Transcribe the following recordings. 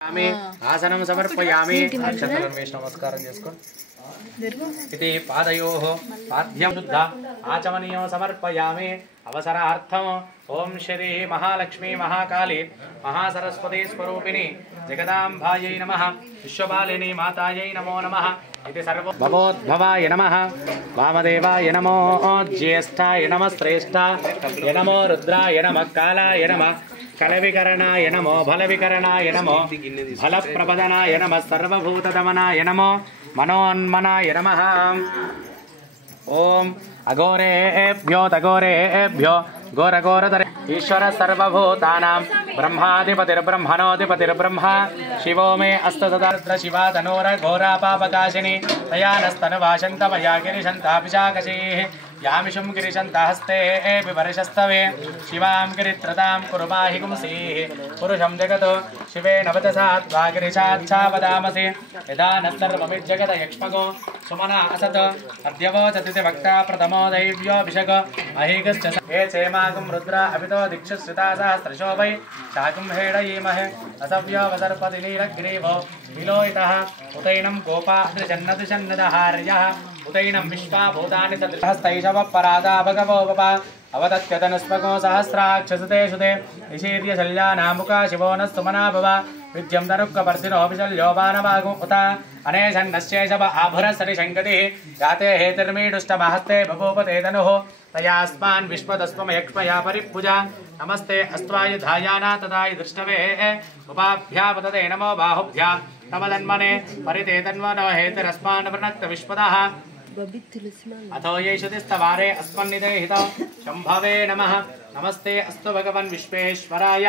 आसनं समर्पयामि अक्षतलं वेश नमस्कारं చేసుకోండి इति पादयोः पाद्यं शुद्ध आचमनीयं समर्पयामि अवसरार्थम् ओम श्री महालक्ष्मी महाकाली महासरस्वती स्वरूपिणी जगदाम्बायै नमः विश्वपालिनी मातायै नमो नमः इति सर्व भवोद्भवाय नमः वामदेवाय नमो ज्येष्ठाय नमः श्रेष्ठाय नमो रुद्राय नमः कालाय नमः कलविकरणाय नमो फलविकरणाय नमो फलप्रपदनाय नमः सर्वभूतदमनाय नमो मनोन्मनाय नमः ओम अघोरेभ्यो तघोरेभ्यो घोरघोरधरे ईश्वर सर्वभूतानां ब्रह्माधिपतिर्ब्रह्मणोऽधिपतिर्ब्रह्मा शिवो मे अस्ततद्र शिवा तनोर घोरा पापकाशिनी तया नस्तनवाशन्तमया गिरिशन्तापिशाकशीः यामिषुं गिरिशन्तहस्ते विवर्षस्तवे शिवां गिरित्रतां कुरुमाहि पुंसीः पुरुषं जगतो शिवेन वचसा त्वा गिरिशाच्छावदामसि यदा न सर्वमिज्जगत यक्ष्मगो सुमना असत अद्यवोचति वक्ता प्रथमो दैव्योऽभिषक अहिगश्च हे चेमागं रुद्रा अभितो दीक्षुश्रिता सहस्रशो वै शाकुं हेडयीमहे असव्योऽवसर्पति नीलग्रीवो विलोहितः उतैनं गोपाद्रिजन्नतिषन्नदहार्यः उतैनं विश्वाभूतानि सदृशस्तैषवपरादा भगवो वपा अवदत्यतनुस्मगो सहस्राक्षसुते शुते निशीर्य शल्यानामुका शिवो न सुमना भव विद्यं तनुक्कपर्दिनोऽभिशल्यो बाणवागो उता अनेशन्नश्चेषव आभुरसरिशङ्कतिः जाते हेतिर्मीडुष्टमहस्ते बभूपते तनुः तयास्मान् विश्वदस्त्वमयक्ष्मया परिपूजा नमस्ते अस्त्वाय धायाना तदाय दृष्टवे उपाभ्या पतते नमो बाहुभ्या तमदन्मने परिते तन्वनो हेतिरस्मान् वृणक्त विश्वदः अथो येषुतिस्तवारे अस्मन्निदेहितो शम्भवे नमः नमस्ते अस्तु भगवन् विश्वेश्वराय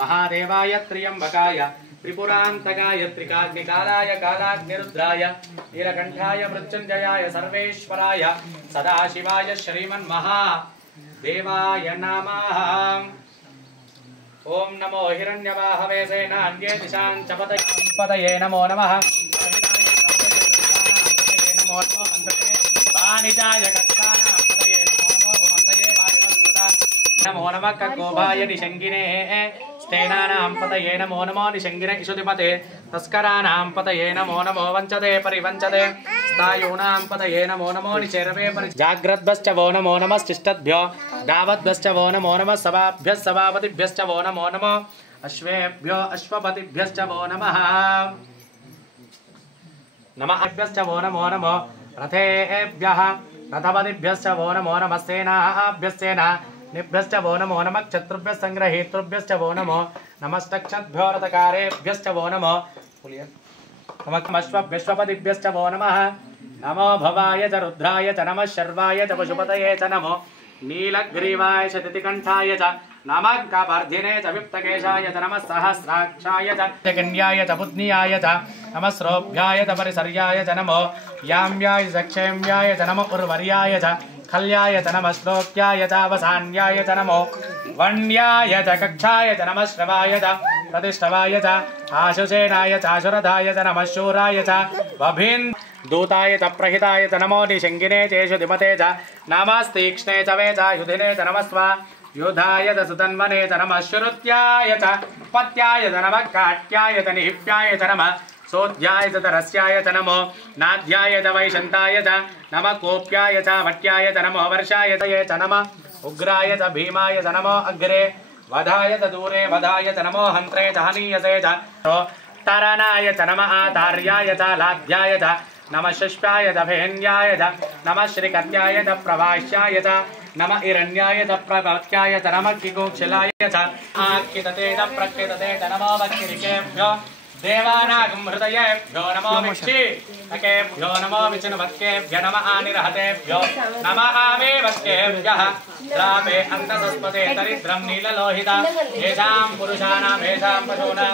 महादेवाय त्र्यम्बकाय त्रिपुरान्तकाय त्रिकाग्निकालाय कालाग्निरुद्राय नीलकण्ठाय मृत्युञ्जयाय सर्वेश्वराय सदाशिवाय श्रीमन्महादेवाय नमः ओम नमो हिरण्यवाहवे सेनान्ये दिशां च पतये नमो नमः वाणिजाय गत्तानां पतये नमो नमो भुवन्तये वायुवस्वता नमो नमः कगोभाय निशङ्गिने स्तेनानां पतये नमो नमो निशङ्गिने इषुधिपते तस्कराणां पतये नमो नमो वञ्चते परिवञ्चते स्थायूनां पतये नमो नमो निचेरवे जाग्रद्भश्च वो नमो नमस्तिष्ठद्भ्यो गावद्भ्यश्च वो नमो नमः सभाभ्यः सभापतिभ्यश्च वो नमो नमः अश्वेभ्यो अश्वपतिभ्यश्च वो नमः नमःभ्यश्च वो नमो नमः रथेभ्यः रथपतिभ्यश्च वो नमो नमः सेनाभ्यश्चेनानिभ्यश्च वो नमो नमः क्षत्रुभ्यः संग्रहीतृभ्यश्च वो नमो नमस्तक्षद्भ्यो रथकारेभ्यश्च वो नमः नमःश्वपतिभ्यश्च वो नमः नमो भवाय च रुद्राय च नमः शर्वाय च पशुपतये च नमो नीलग्रीवाय च दितिकण्ठाय च नमः कपर्धिने च विप्तकेशाय च नमः सहस्राक्षाय च कन्याय च बुद्ध्याय च नमः श्रोभ्याय च परिसर्याय च नमो याम्याय च क्षेम्याय च नमः उर्वर्याय च खल्याय च नमः श्लोक्याय च अवसान्याय च नमो वन्याय च कक्षाय च नमः श्रवाय च प्रतिष्ठवाय च आशुसेनाय च आशुरथाय च नमः शूराय च बभिन् दूताय च प्रहिताय च नमो निशङ्गिने चेषु धिमते च नमस्तीक्ष्णे च वे च युधिने च नमः स्वा योधाय च सुतन्वने च नमः श्रुत्याय च पत्याय च नमः काट्याय च निहिप्याय च नमः सोध्याय च तरस्याय च नमो नाध्याय च वैशन्ताय च नमः कोप्याय च वट्याय च नमो वर्षाय च नमः उग्राय च भीमाय च नमो अग्रे वधाय च दूरे वधाय च नमो हन्त्रे च हनीयसे च तरणाय च नमः आधार्याय च लाध्याय च नमः शुष्पाय च भेन्याय च नमः श्रीकत्याय च प्रभाष्याय च नमः हिरण्याय च प्रपत्याय च नमः किकुक्षिलाय च आकितते च प्रकृतते च नमो वक्किरिकेभ्यो देवानागं हृदयेभ्यो नमो विक्षिकेभ्यो नमो विष्णुभक्तेभ्यो नमः आनिरहतेभ्यो नमः आमेवक्तेभ्यः द्रावे अन्तसस्पते दरिद्रं नीललोहिता येषां पुरुषाणां येषां पशूनां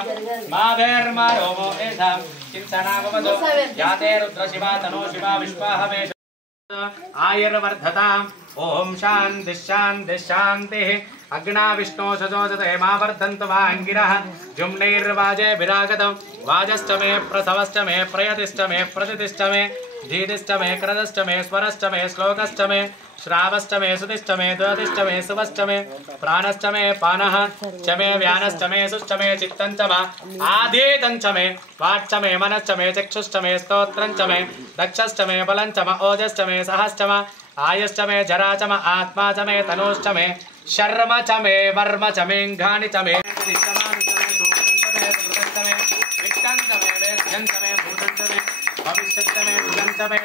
माभेर्मारोमो येषां चिन्तनागमतो याते रुद्रशिवा तनो शिवा विश्वाहवे आयुर्वर्धताम् ओम शान्ति शान्ति शान्तिः अग्ना विष्णो सजोजते मा वर्धन्तु वाङ्गिरः जुम्नैर्वाजे विरागतं वाजश्च मे प्रसवश्च मे प्रयतिश्च मे प्रतिष्ठ मे धीतिश्च मे क्रतश्च मे स्वरश्च मे श्लोकश्च मे श्रावश्च मे सुतिश्च मे द्योतिश्च मे सुवश्च मे प्राणश्च मे पानः च मे व्यानश्च मे सुश्च मे चित्तञ्च मा आधीतञ्च मे वाक्च मे मनश्च मे चक्षुश्च मे स्तोत्रञ्च मे दक्षश्च मे बलञ्च म ओजश्च मे सहश्च म आयुश्च मे जरा च म आत्मा च मे तनूश्च मे शर्म च मे वर्म च मेऽङ्गानि च मे भविष्यच्च मे